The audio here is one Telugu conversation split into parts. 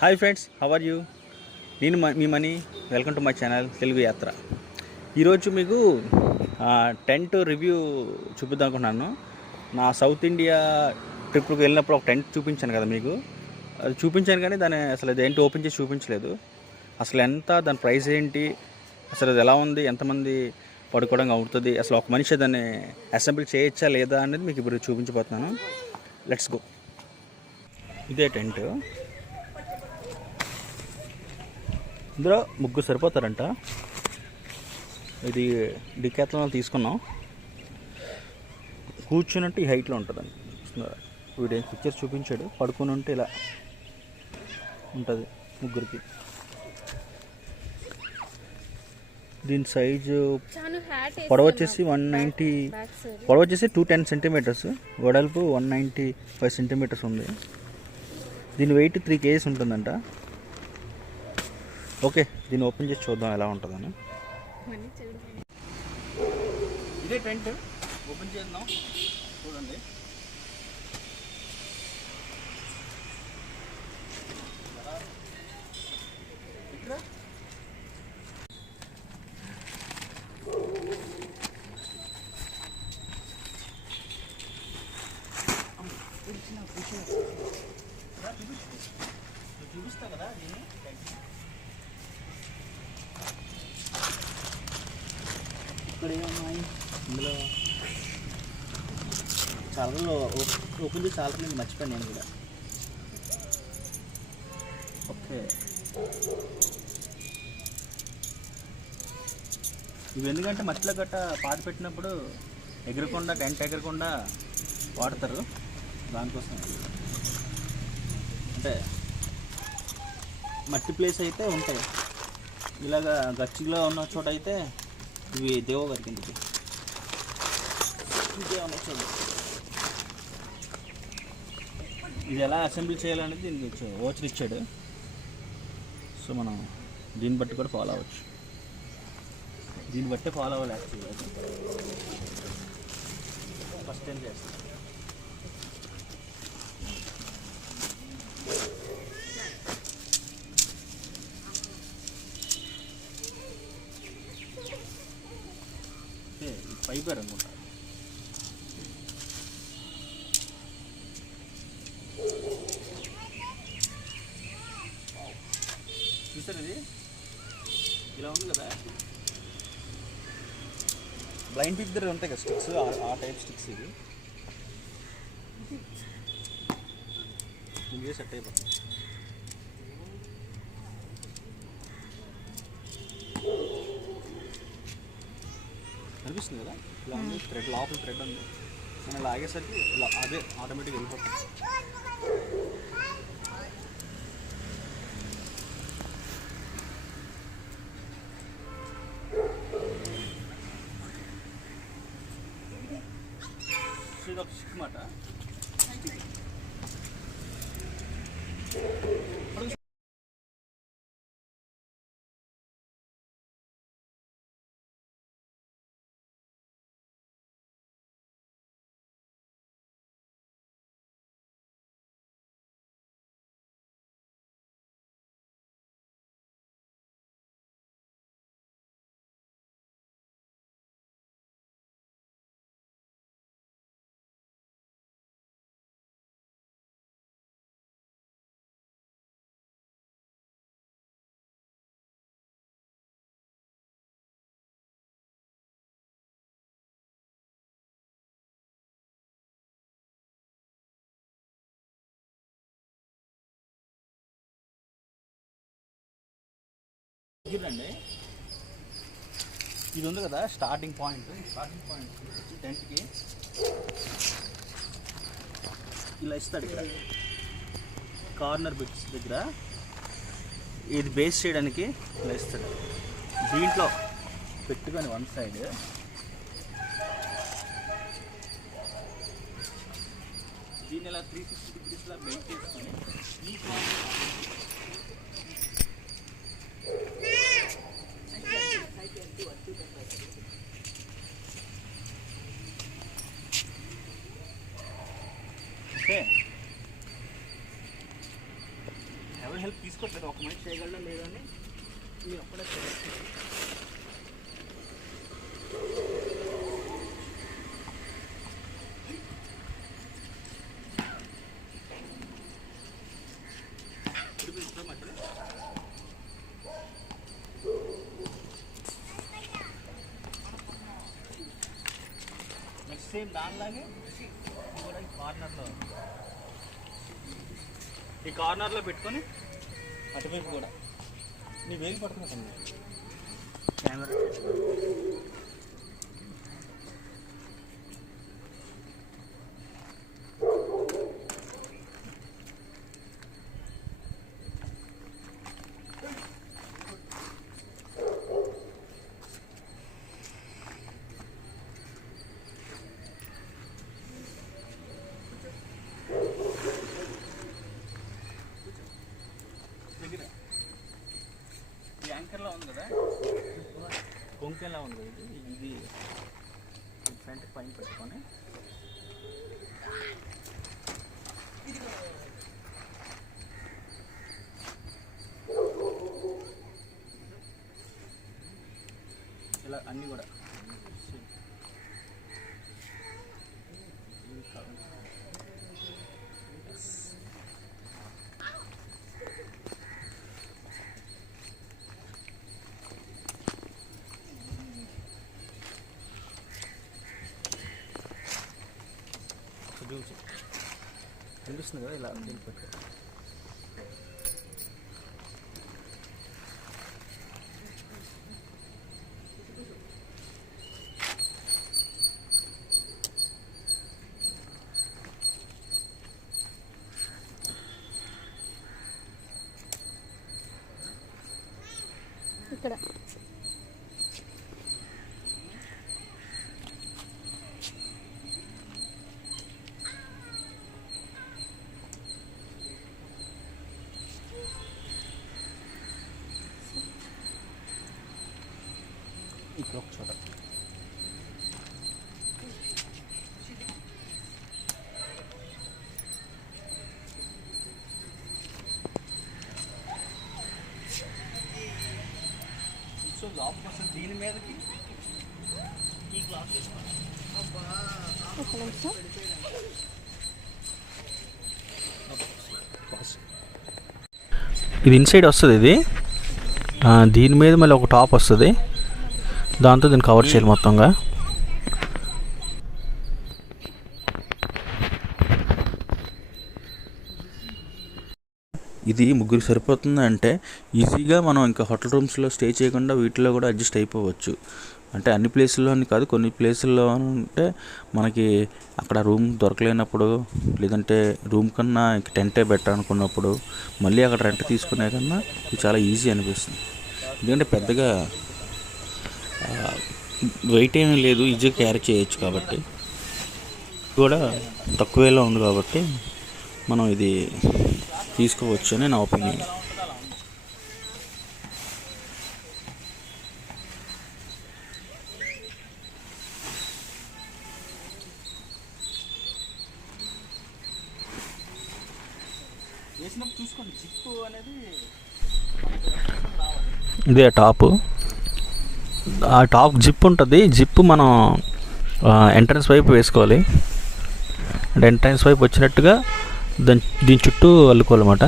Hi friends, how are you? నేను మీ Mani. Welcome to my channel Telugu Yatra. ఈరోజు మీకు టెంట్ రివ్యూ చూపిద్దాం అనుకున్నాను. నా సౌత్ ఇండియా ట్రిప్కి వెళ్ళినప్పుడు ఒక టెంట్ చూపించాను కదా మీకు. అది చూపించాను కానీ దాన్ని అసలు అదేంటి ఓపెన్ చేసి చూపించలేదు. అసలు ఎంత, దాని ప్రైస్ ఏంటి, అసలు అది ఎలా ఉంది, ఎంతమంది పడుకోవడం అవుతుంది, అసలు ఒక మనిషి దాన్ని అసెంబ్లీ చేయొచ్చా లేదా అనేది మీకు ఇప్పుడు చూపించబోతున్నాను. Let's go. ఇదే టెంట్. ఇందులో ముగ్గురు సరిపోతారంట. ఇది డికాథ్లాన్ తీసుకున్నాం. కూర్చున్నట్టు ఈ హైట్లో ఉంటుందండి. వీడియో పిక్చర్స్ చూపించాడు. పడుకుని ఉంటే ఇలా ఉంటుంది ముగ్గురికి. దీని సైజు పొడవు వచ్చేసి 190, పొడవు వచ్చేసి 210 సెంటీమీటర్స్, వెడల్పు 195 సెంటీమీటర్స్ ఉంది. దీని వెయిట్ 3 kgs ఉంటుందంట. ఓకే, దీన్ని ఓపెన్ చేసి చూద్దాం ఎలా ఉంటుందని. ఇదే టెంట్ ఓపెన్ చేద్దాం, చూడండి. చూపిస్తా కదా దీన్ని. ఇక్కడ ఏమన్నాయి, ఇందులో చాలా ఓపెన్ చేసి చాలా నేను మర్చిపోయాను నేను కూడా. ఓకే, ఇవి ఎందుకంటే మట్టిలో గట్ట పాట పెట్టినప్పుడు ఎగరకుండా, టెంట్ ఎగరకుండా వాడతారు. దానికోసం అంటే మట్టి ప్లేస్ అయితే ఉంటాయి. ఇలాగా గచ్చిలో ఉన్న చోట అయితే ఇవి దేవో గారికి ఎందుకు ఇది ఎలా అసెంబ్లీ చేయాలనేది దీనికి ఓచర్ ఇచ్చాడు. సో మనం దీన్ని బట్టి కూడా ఫాలో అవ్వచ్చు. దీన్ని బట్టే ఫాలో అవ్వాలి యాక్చువల్గా. ఫస్ట్ టైం చేస్తాం. ఫైబర్ అనుకుంటా. చూసారు, ఇది ఇలా ఉంది కదా. బ్లైండ్ పీపుల్ దగ్గర ఉంటాయి కదా స్టిక్స్, ఆ టైప్ స్టిక్స్. ఇది ఇంకే సెట్ అయిపోతుంది. కనిపిస్తుంది కదా, ఇలా ఉంది. థ్రెడ్ లోపల థ్రెడ్ ఉంది. మనం లాగేసరికి ఇలా అదే ఆటోమేటిక్గా వెళ్ళిపోతుంది. ఇది ఒక స్టిక్ మాట. ఇదండి, ఇది ఉంది కదా స్టార్టింగ్ పాయింట్. టెంట్కి ఇలా ఇస్తాడు. ఇక్కడ కార్నర్ బిట్స్ దగ్గర ఇది బేస్ చేయడానికి ఇలా ఇస్తాడు. దీంట్లో పెట్టుకొని వన్ సైడ్ దీన్ని ఇలా 360 degreesలా బెండ్ చేసుకొని ఈ ఓకే, ఎవరు హెల్ప్ తీసుకోవట్లేదు, ఒక మనిషి చేయగలడం లేదని మీరు అప్పుడే నెక్స్ట్ సేమ్ దానిలాగే కూడా ఈ కార్నర్లో పెట్టుకొని అటువైపు కూడా నీ వేలు పడుతున్నా కెమెరా యాంకర్లా ఉంది కదా, కొంకెలా ఉంది కదా, ఇది ఫ్రంట్ పైన పెట్టుకొని ఇలా అన్నీ కూడా కనిపిస్తుంది కదా, ఇలా దీన్ని పెట్టు. ఇక్కడ ఇక్కడ ఒక చోట సో లోపల వస్తుంది, దీని మీదకి ఈ గ్లాస్ వేసుకోండి. ఇది ఇన్సైడ్ వస్తుంది, ఇది దీని మీద మళ్ళీ ఒక టాప్ వస్తుంది, దాంతో దీన్ని కవర్ చేయాలి మొత్తంగా. ఇది ముగ్గురు సరిపోతుంది అంటే ఈజీగా మనం ఇంకా హోటల్ రూమ్స్లో స్టే చేయకుండా వీటిలో కూడా అడ్జస్ట్ అయిపోవచ్చు. అంటే అన్ని ప్లేసుల్లో అని కాదు, కొన్ని ప్లేసుల్లో అంటే మనకి అక్కడ రూమ్ దొరకలేనప్పుడు, లేదంటే రూమ్ కన్నా ఇంక టెంటే బెటర్ అనుకున్నప్పుడు మళ్ళీ అక్కడ రెంట్ తీసుకునే కన్నా ఇది చాలా ఈజీ అనిపిస్తుంది. ఎందుకంటే పెద్దగా వెయిట్ ఏమీ లేదు, ఈజీగా క్యారీ చేయొచ్చు కాబట్టి, కూడా తక్కువేలో ఉంది కాబట్టి మనం ఇది తీసుకోవచ్చు అని నా ఒపీనియన్. ఇదే టాప్, ఆ టాప్ జిప్ ఉంటుంది. జిప్ మనం ఎంట్రన్స్ వైపు వేసుకోవాలి, అంటే ఎంట్రన్స్ వైపు వచ్చినట్టుగా దీని చుట్టూ అల్లుకోవాలన్నమాట.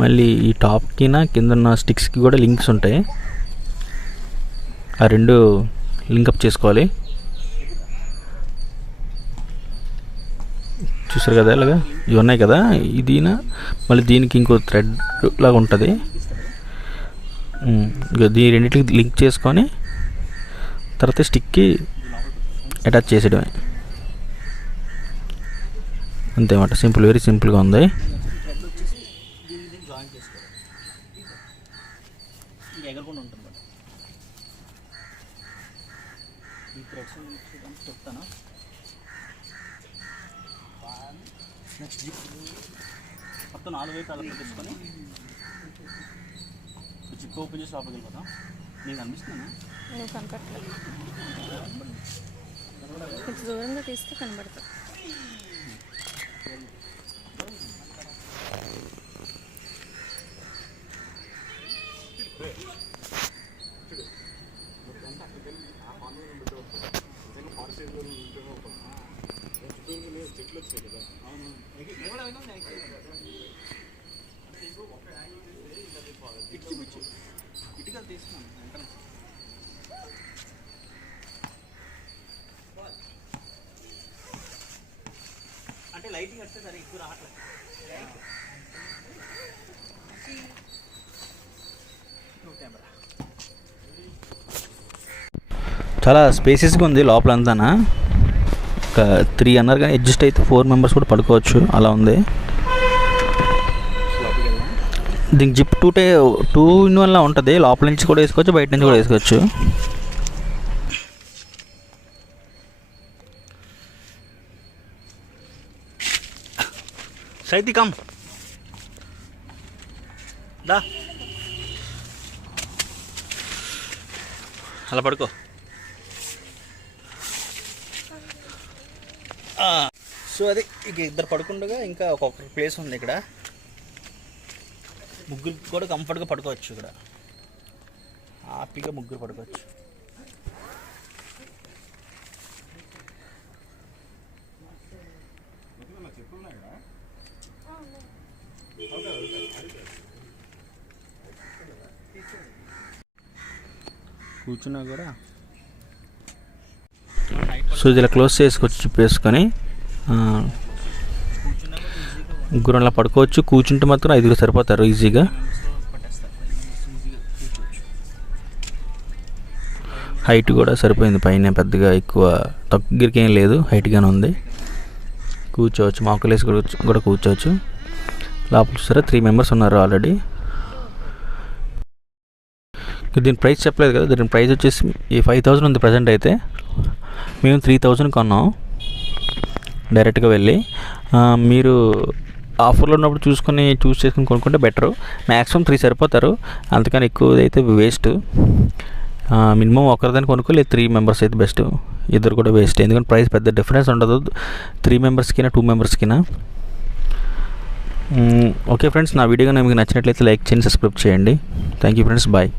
మళ్ళీ ఈ టాప్కి కింద ఉన్న స్టిక్స్కి కూడా లింక్స్ ఉంటాయి, ఆ రెండు లింకప్ చేసుకోవాలి. చూసారు కదా ఇలాగా ఇవి ఉన్నాయి కదా, ఇది మళ్ళీ దీనికి ఇంకో థ్రెడ్ లాగా ఉంటుంది, ఈ రెండింటికి లింక్ చేసుకొని తర్వాత స్టిక్కి అటాచ్ చేసేయడమే అంతేమాట. సింపుల్, వెరీ సింపుల్గా ఉంది. చెప్తాను. నెక్స్ట్ మొత్తం 4 వైపు అలా తీసుకొని జిప్ ఓపెన్ చేసి లోపలికి వెళ్ళిపోతాం. నీకు అనిపిస్తున్నా? నువ్వు కనపడలేదు, కొంచెం దూరంగా తీస్తే కనబడతా. ఇటుకలు తీసుకున్నాను అంటే లైటింగ్ వస్తే సరే ఎక్కువ రావట్లేదు. చాలా స్పేసెస్గా ఉంది లోపలంతా. ఒక 3 అన్నారు కానీ అడ్జస్ట్ అయితే 4 మెంబర్స్ కూడా పడుకోవచ్చు, అలా ఉంది. దీనికి జిప్ 2-in-1 ఉంటుంది. లోపల నుంచి కూడా వేసుకోవచ్చు, బయట నుంచి కూడా వేసుకోవచ్చు. సైతి కమ్ దా, అలా పడుకో. సో అది ఇక ఇద్దరు పడుకుండగా ఇంకా ఒక్కొక్క ప్లేస్ ఉంది ఇక్కడ. ముగ్గురు కూడా కంఫర్ట్గా పడుకోవచ్చు ఇక్కడ, హ్యాపీగా ముగ్గురు పడుకోవచ్చు. కూర్చున్నా కూడా సో ఇలా క్లోజ్ చేసుకోవచ్చు, చెప్పేసుకొని ముగ్గురు అలా పడుకోవచ్చు. కూర్చుంటే మాత్రం 5 సరిపోతారు ఈజీగా. హైట్ కూడా సరిపోయింది, పైన పెద్దగా ఎక్కువ దగ్గరికి ఏం లేదు, హైట్గానే ఉంది. కూర్చోవచ్చు, మోకలేసి కూడా కూర్చోవచ్చు. లోపల చూసారా 3 మెంబర్స్ ఉన్నారు ఆల్రెడీ. దీని ప్రైస్ చెప్పలేదు కదా, దీని ప్రైస్ వచ్చేసి 5,000 ఉంది ప్రజెంట్ అయితే. మేము 3,000 కొన్నాం డైరెక్ట్గా వెళ్ళి. మీరు ఆఫర్లో ఉన్నప్పుడు చూస్ చేసుకుని కొనుక్కుంటే బెటరు. మ్యాక్సిమం 3 సరిపోతారు, అంతకని ఎక్కువ అయితే వేస్ట్. మినిమం ఒకరిదాన్ని కొనుక్కో, లేదు 3 మెంబర్స్ అయితే బెస్ట్. ఇద్దరు కూడా వేస్ట్, ఎందుకంటే ప్రైస్ పెద్ద డిఫరెన్స్ ఉండదు 3 మెంబర్స్కినా 2 మెంబర్స్కినా. ఓకే ఫ్రెండ్స్, నా వీడియో మీకు నచ్చినట్లయితే లైక్ చేయండి, సబ్స్క్రైబ్ చేయండి. Thank you friends, bye.